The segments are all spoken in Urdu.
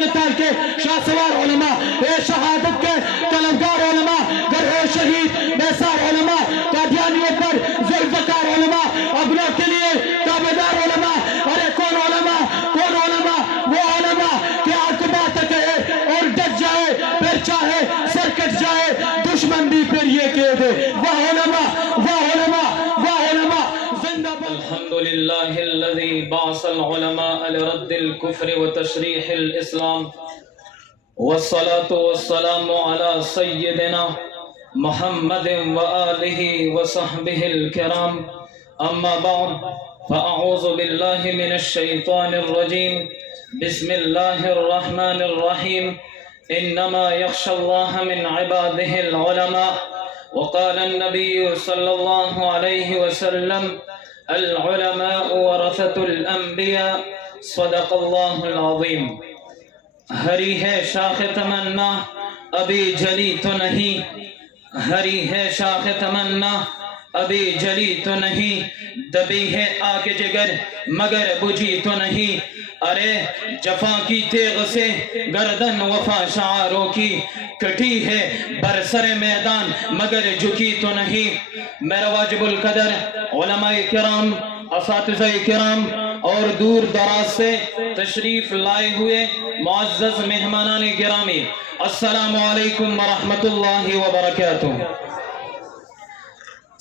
قتال کے شاہ سوار علماء، اے شہادت کے طلبگار علماء، گرہ شہید بیسار علماء، قادیانیوں پر ذوالفقار علماء، ابنوں کے لیے تابعدار علماء، ارے کون علماء؟ کون علماء؟ وہ علماء کہ عاقبات کہے اور ڈٹ جائے، پھر چاہے سر کٹ جائے دشمن بھی پھر یہ کہہ دے وہ علماء، وہ علماء، وہ علماء زندہ باد۔ الحمد لله الذي بعث العلماء لرد الكفر وتشريح الإسلام، والصلاة والسلام على سيدنا محمد وآله وصحبه الكرام، أما بعد فأعوذ بالله من الشيطان الرجيم، بسم الله الرحمن الرحيم، إنما يخشى الله من عباده العلماء، وقال النبي صلى الله عليه وسلم العلماء ورثة الأنبياء، صدق الله العظيم۔ ہری ہے شاخ تمنا ابھی جلی تو نہیں، ہری ہے شاخ تمنا ابھی جلی تو نہیں، دبی ہے آگ جگر مگر بجھی تو نہیں، ارے جفا کی تیغ سے گردن وفا شعاروں کی کٹی ہے برسر میدان مگر جھکی تو نہیں۔ میرا واجب القدر علماء کرام، اساتذہ کرام اور دور دراز سے تشریف لائے ہوئے معزز مہمانان گرامی، السلام علیکم ورحمۃ اللہ وبرکاتہ۔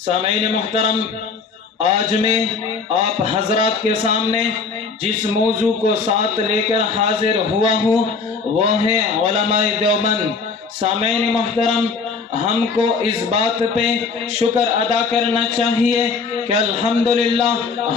سامعین محترم، آج میں آپ حضرات کے سامنے جس موضوع کو ساتھ لے کر حاضر ہوا ہوں وہ ہے علماء دیوبند۔ سامعین محترم، ہم کو اس بات پہ شکر ادا کرنا چاہیے کہ الحمدللہ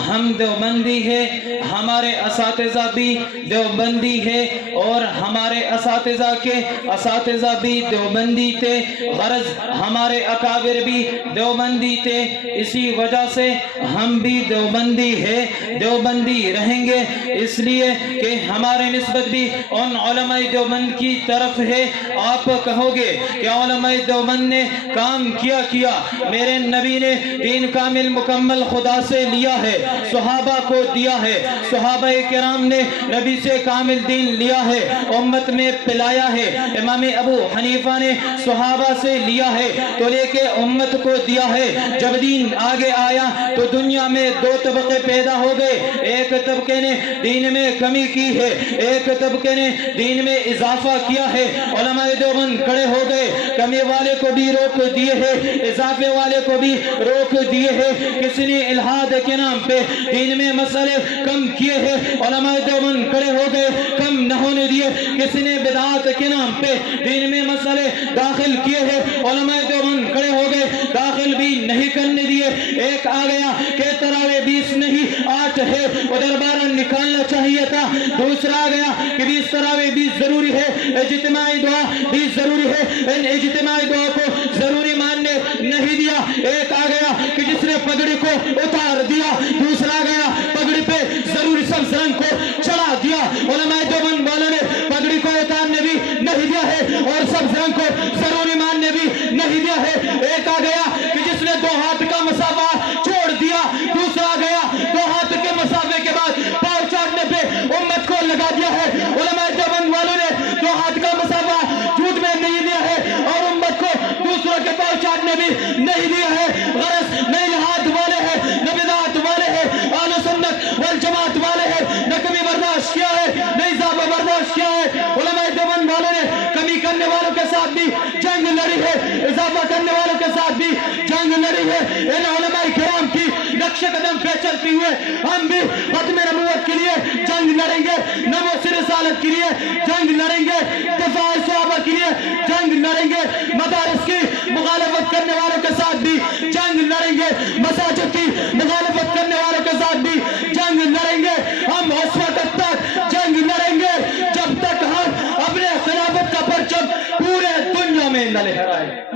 ہم دیوبندی ہے، ہمارے اساتذہ بھی دیوبندی ہے اور ہمارے اساتذہ کے اساتذہ بھی دیوبندی تھے، غرض ہمارے اکابر بھی دیوبندی تھے، اسی وجہ سے ہم بھی دیوبندی ہے، دیوبندی رہیں گے، اس لیے کہ ہمارے نسبت بھی ان علماء دیوبند کی طرف ہے۔ آپ کہو گے کہ علماء دیوبند نے کام کیا، میرے نبی نے دین کامل مکمل خدا سے لیا ہے، صحابہ کو دیا ہے، صحابہ کرام نے نبی سے کامل دین لیا ہے، امت میں پلایا ہے، امام ابو حنیفہ نے صحابہ سے لیا ہے تو لے کے امت کو دیا ہے۔ جب دین آگے آیا تو دنیا میں دو طبقے پیدا ہو گئے، ایک طبقے نے دین میں کمی کی ہے، ایک طبقے نے دین میں اضافہ کیا ہے۔ علماء دیوبند کھڑے ہو گئے، کمی والے کو بھی روک دیے ہیں، اضافے والے کو بھی روک دیے ہیں، کسی نے الہاد کے نام پہ دین میں مسئلے کم کیے ہیں، علماء دیوبند کھڑے ہو گئے، کم نہ ہونے دیے، کسی نے بدعات کے نام پہ دین میں مسئلے داخل کیے ہیں، علماء دیوبند کھڑے ہو گئے، داخل بھی نہیں کرنے دیے۔ ایک آ گیا کہ تراویح 20 نہیں 8 ہے، ادھر 12 نکالنا چاہیے تھا، دوسرا آ گیا کہ 20 تراویح 20 ضروری ہے، اجتماعی دعا 20 ضروری ہے، ان اجتماعی دعا کو ضروری ماننے نہیں دیا۔ ایک آ گیا کہ جس نے پگڑی کو اتار دیا، دوسرا آ گیا پگڑی پہ ضروری سبز رنگ کو چڑھا دیا۔ علماء دیوبند والوں نے پگڑی کو اتارنے بھی نہیں دیا ہے اور سبز رنگ کو ضروری ماننے بھی نہیں دیا ہے۔ ایک آ گیا کہ جس نے 2 ہاتھ کا مسافہ چھوڑ دیا، دوسرا آ گیا 2 ہاتھ کے مسافے کے بعد پاؤں چاٹنے پہ امت کو لگا دیا ہے۔ علماء دیوبند والوں نے 2 ہاتھ کا مسافہ جھوٹ میں نہیں دیا ہے اور امت کو دوسروں کے پاؤں چاٹنے بھی نہیں دیا ہے، غرض نہ الہاد والے ہیں، نہ بدعات والے ہیں، اہل سنت والجماعت والے ہیں، نہ کمی برداشت کیا ہے نہ اضافہ برداشت کیا ہے۔ علماء دیوبند والوں نے کمی کرنے والوں کے ساتھ بھی جنگ لڑی ہے، اضافہ کرنے والوں کے ساتھ بھی جنگ لڑی ہے۔ ان علماء کرام کی نقش قدم پہ چلتے ہوئے ہم بھی ختم نبوت کے لیے جنگ لڑیں گے، ناموس رسالت کے لیے جنگ لڑیں گے، دفاع صحابہ کے لیے جنگ لڑیں گے، مدارس کی مخالفت کرنے والوں کے ساتھ بھی جنگ لڑیں گے، مساجد کی مخالفت کرنے والوں کے ساتھ بھی جنگ لڑیں گے۔ ہم اس وقت تک جنگ لڑیں گے جب تک ہم اپنے خلافت کا پرچم پورے دنیا میں نہ لہرائیں۔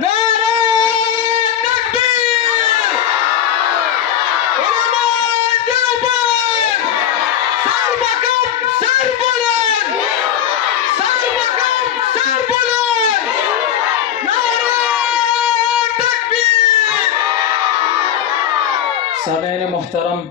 سامعین محترم،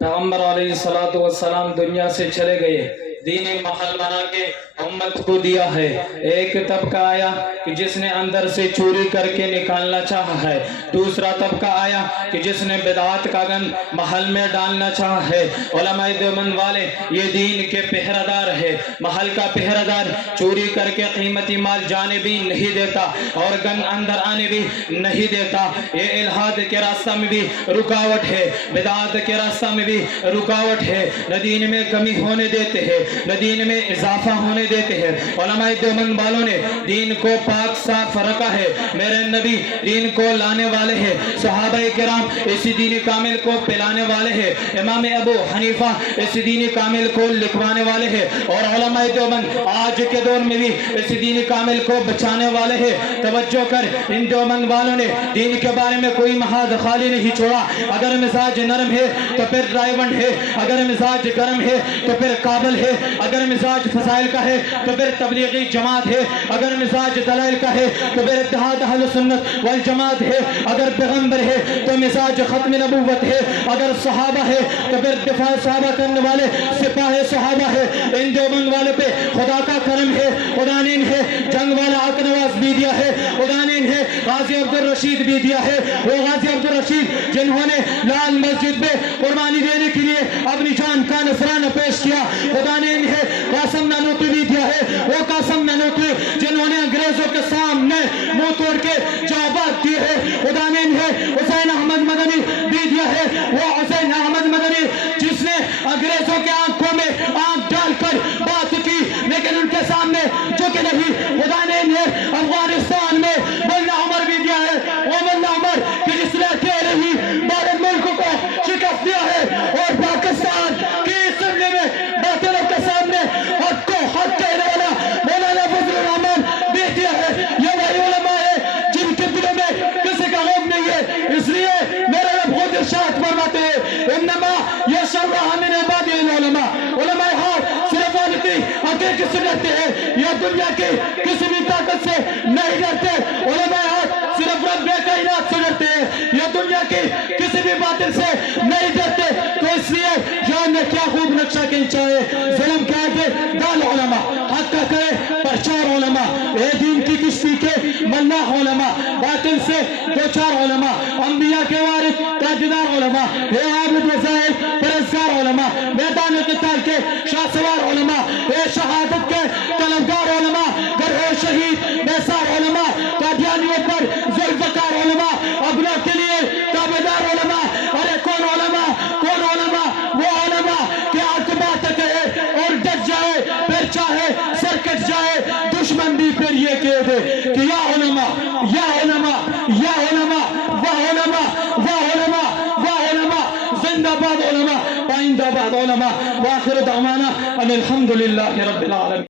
پیغمبر علیہ السلام دنیا سے چلے گئے، دینی محل بنا کے امت کو دیا ہے۔ ایک طبقہ آیا کہ جس نے اندر سے چوری کر کے نکالنا چاہا ہے، دوسرا طبقہ آیا کہ جس نے بدعات کا گند محل میں ڈالنا چاہا ہے۔ علماء دیوبند والے یہ دین کے پہرہ دار ہے، محل کا پہرہ دار چوری کر کے قیمتی مال جانے بھی نہیں دیتا اور گند اندر آنے بھی نہیں دیتا۔ یہ الہاد کے راستہ میں بھی رکاوٹ ہے، بدعات کے راستہ میں بھی رکاوٹ ہے، نہ دین میں کمی ہونے دیتے ہیں نہ دین میں اضافہ ہونے دیتے ہیں۔ علماء دیوبند والوں نے دین کو پاک صاف رکھا ہے، میرے نبی دین کو لانے والے ہیں، صحابہ کرام اسی دین کامل کو پلانے والے ہیں، امام ابو حنیفہ اسی دین کامل کو لکھوانے والے ہیں، اور علماء دیوبند آج کے دور میں بھی اسی دین کامل کو بچانے والے ہیں۔ توجہ کر، ان دیوبند والوں نے دین کے بارے میں کوئی محاذ خالی نہیں چھوڑا۔ اگر مزاج نرم ہے تو پھر ڈرائیونڈ ہے، اگر مزاج گرم ہے تو پھر کابل ہے، اگر مزاج فضائل کا ہے تو پھر تبلیغی جماعت ہے، اگر مزاج دلائل کا ہے تو پھر اتحاد اہل سنت والجماعت ہے، اگر پیغمبر ہے تو مزاج ختم نبوت ہے، اگر صحابہ ہے تو پھر دفاع صحابہ کرنے والے سپاہ صحابہ ہے۔ ان دیوبند والے پہ خدا کا کرم ہے، خدا نے انہیں جنگ والا حق نواز بھی دیا ہے، خدا نے انہیں غازی عبدالرشید بھی دیا ہے۔ وہ غازی عبدالرشید جنہوں نے لال مسجد میں قربانی دینے کے لیے اپنی جان کا نذرانہ پیش کیا، خدا نے انہیں قاسم نانوتوی بھی دیا ہے۔ وہ قاسم نانوتوی جنہوں نے انگریزوں کے سامنے منہ توڑ کے جوابات دیے ہیں، خدا نے انہیں حسین احمد مدنی بھی دیا ہے۔ وہ حسین احمد مدنی جس نے انگریزوں کے آنکھوں میں آنکھ ڈال کر بات کی لیکن ان کے سامنے جھکے نہیں، خدا نے انہیں افغانستان میں مولانا عمر بھی دیا ہے۔ وہ مولانا عمر کہ جس نے اکیلے ہی بھارت ملک کو شکست دیا ہے اور پاکستان کی اسمبلی میں باطلوں کے سامنے حق کو حق کہنے والا مولانا فضل الرحمان بھی دیا ہے۔ یہ وہی علماء ہے جن کے دلوں میں کسی کا خوف نہیں ہے، اس لیے میرے رب خود ارشاد فرماتے ہیں انما یخشی اللہ من عبادہ العلماء۔ علماء حق صرف والدی حقیقت سے ڈرتے ہیں، یہ دنیا کی کسی بھی طاقت سے نہیں ڈرتے۔ علماء حق صرف رب کائنات سے ڈرتے ہیں، یہ دنیا کی کسی بھی باطل سے نہیں ڈرتے۔ تو اس لیے جان نے کیا خوب نقشہ کھینچا ہے، ظلم کے آگے ڈال علماء، حق کا کرے پرچار علماء، اے دین کی کشتی کے ملاح علماء، باطل سے دوچار علماء، انبیاء کے وارث تاجدار علماء، اے عابد وزائد پرہیزگار علماء، میدان قتال کے شاہ سوار علماء، اے شہادت کے طلبگار علماء، گرہ شہید بیسار علماء، قادیانیوں پر ذوالفقار علماء، ابنوں کے لیے تابعدار علماء۔ ارے کون علماء؟ کون علماء؟ وہ علماء کہ حق بات کہے اور ڈٹ جائے، پھر چاہے سر کٹ جائے دشمن بھی پھر یہ کہہ دے کہ یا علماء یا علماء یا علماء، واہ علماء واہ علماء واہ علماء، زندہ باد علماء، پائندہ باد علماء۔ وآخر دعوانا ان الحمدللہ رب العالمین۔